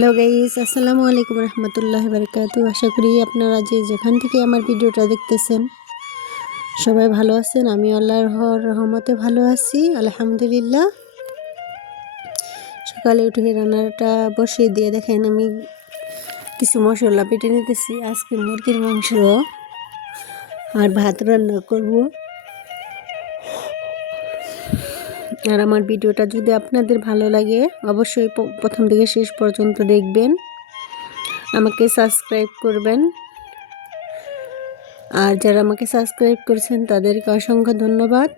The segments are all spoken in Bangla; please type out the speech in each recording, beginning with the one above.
হ্যালো গাইস, আসসালামু আলাইকুম রহমতুল্লাহি বারাকাতু। আশা করি আপনারা যে যেখান থেকে আমার ভিডিওটা দেখতেছেন সবাই ভালো আছেন। আমি আল্লাহর রহমতে ভালো আছি, আলহামদুলিল্লাহ। সকালে উঠে রান্নাটা বসিয়ে দিয়ে দেখেন আমি কিছু মশলা বেটে নিতেছি। আজকে মুরগির মাংস আর ভাত রান্না করব। আর আমার ভিডিওটা যদি আপনাদের ভালো লাগে অবশ্যই প্রথম থেকে শেষ পর্যন্ত দেখবেন, আমাকে সাবস্ক্রাইব করবেন। আর যারা আমাকে সাবস্ক্রাইব করেছেন তাদেরকে অসংখ্য ধন্যবাদ।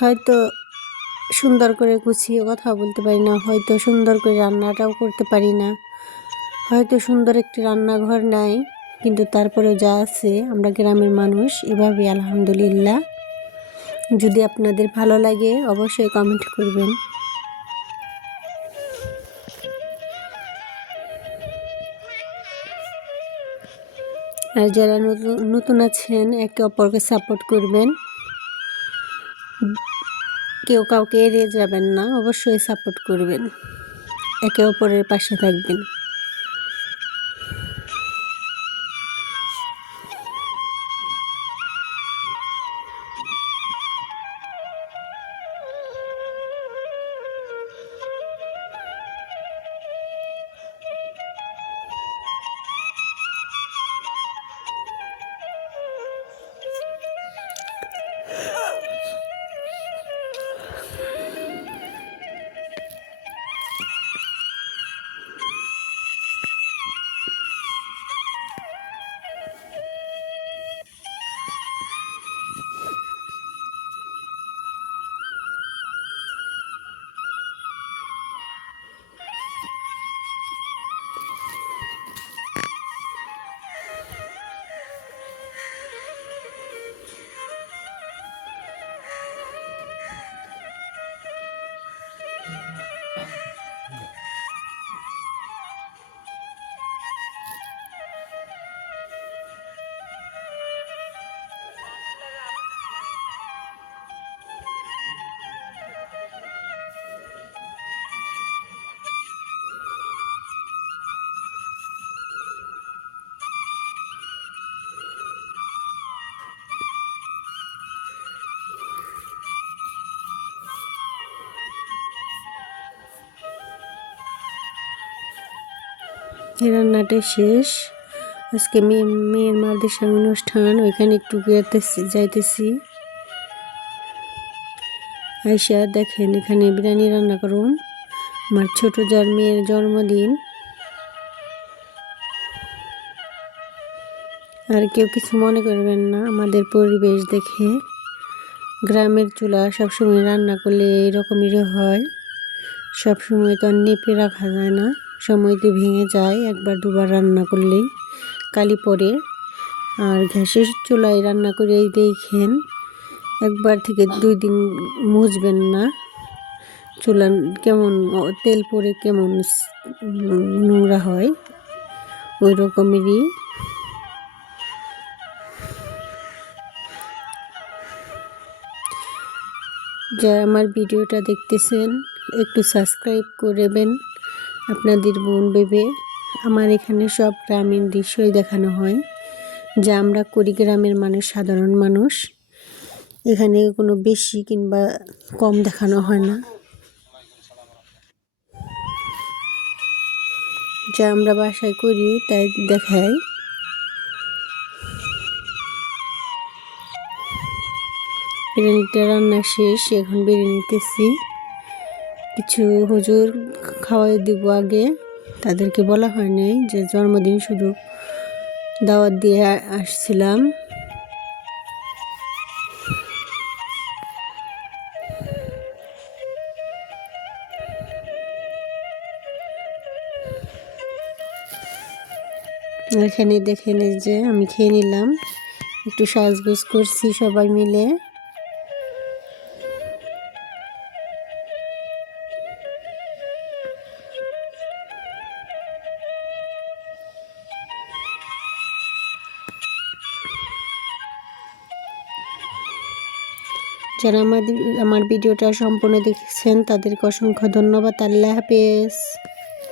হয়তো সুন্দর করে গুছিয়ে কথা বলতে পারি না, হয়তো সুন্দর করে রান্নাটাও করতে পারি না, হয়তো সুন্দর একটি রান্নাঘর নাই, কিন্তু তারপরেও যা আছে আমরা গ্রামের মানুষ, এভাবে আলহামদুলিল্লাহ। যদি আপনাদের ভালো লাগে অবশ্যই কমেন্ট করবেন। আর যারা নতুন আছেন একে অপরকে সাপোর্ট করবেন, কেউ কাউকে এড়িয়ে যাবেন না, অবশ্যই সাপোর্ট করবেন, একে অপরের পাশে থাকবেন। রান্নাটা শেষ। আজকে মেয়ের মাদ্রাসার অনুষ্ঠান, ওইখানে একটু যাইতেছি। আইসা দেখেন এখানে বিরিয়ানি রান্না করুন। আমার ছোট যার মেয়ের জন্মদিন। আর কেউ কিছু মনে করবেন না আমাদের পরিবেশ দেখে। গ্রামের চুলা সবসময় রান্না করলে এরকমই হয়। সবসময় তো আর নেপে রাখা যায় না, সময় তো ভেঙে যায় একবার দুবার রান্না করলেই, কালি পড়ে। আর গ্যাসের চুলায় রান্না করে দেখেন একবার থেকে 2 দিন মুছবেন না, চুলা কেমন তেল পড়ে কেমন নোংরা হয়, ওই রকমেরই। যারা আমার ভিডিওটা দেখতেছেন একটু সাবস্ক্রাইব করবেন আপনাদের বোন ভেবে। আমার এখানে সব গ্রামীণ দৃশ্যই দেখানো হয়, যা আমরা করি গ্রামের মানুষ, সাধারণ মানুষ। এখানে কোনো বেশি কিংবা কম দেখানো হয় না, যা আমরা বাসায় করি তাই দেখাই। বিরিয়ানিটা রান্না শেষ, এখন বিরিয়ানি নিতেছি। কিছু হুজুর খাওয়াই দিব আগে, তাদেরকে বলা হয় নাই, যে জন্মদিন শুধু দাওয়াত দিয়ে আসছিলাম। এখানে দেখেন এই যে আমি খেয়ে নিলাম, একটু সাজগোজ করছি সবাই মিলে। যারা আমার ভিডিওটা সম্পূর্ণ দেখেছেন তাদেরকে অসংখ্য ধন্যবাদ। আল্লাহ হাফেজ।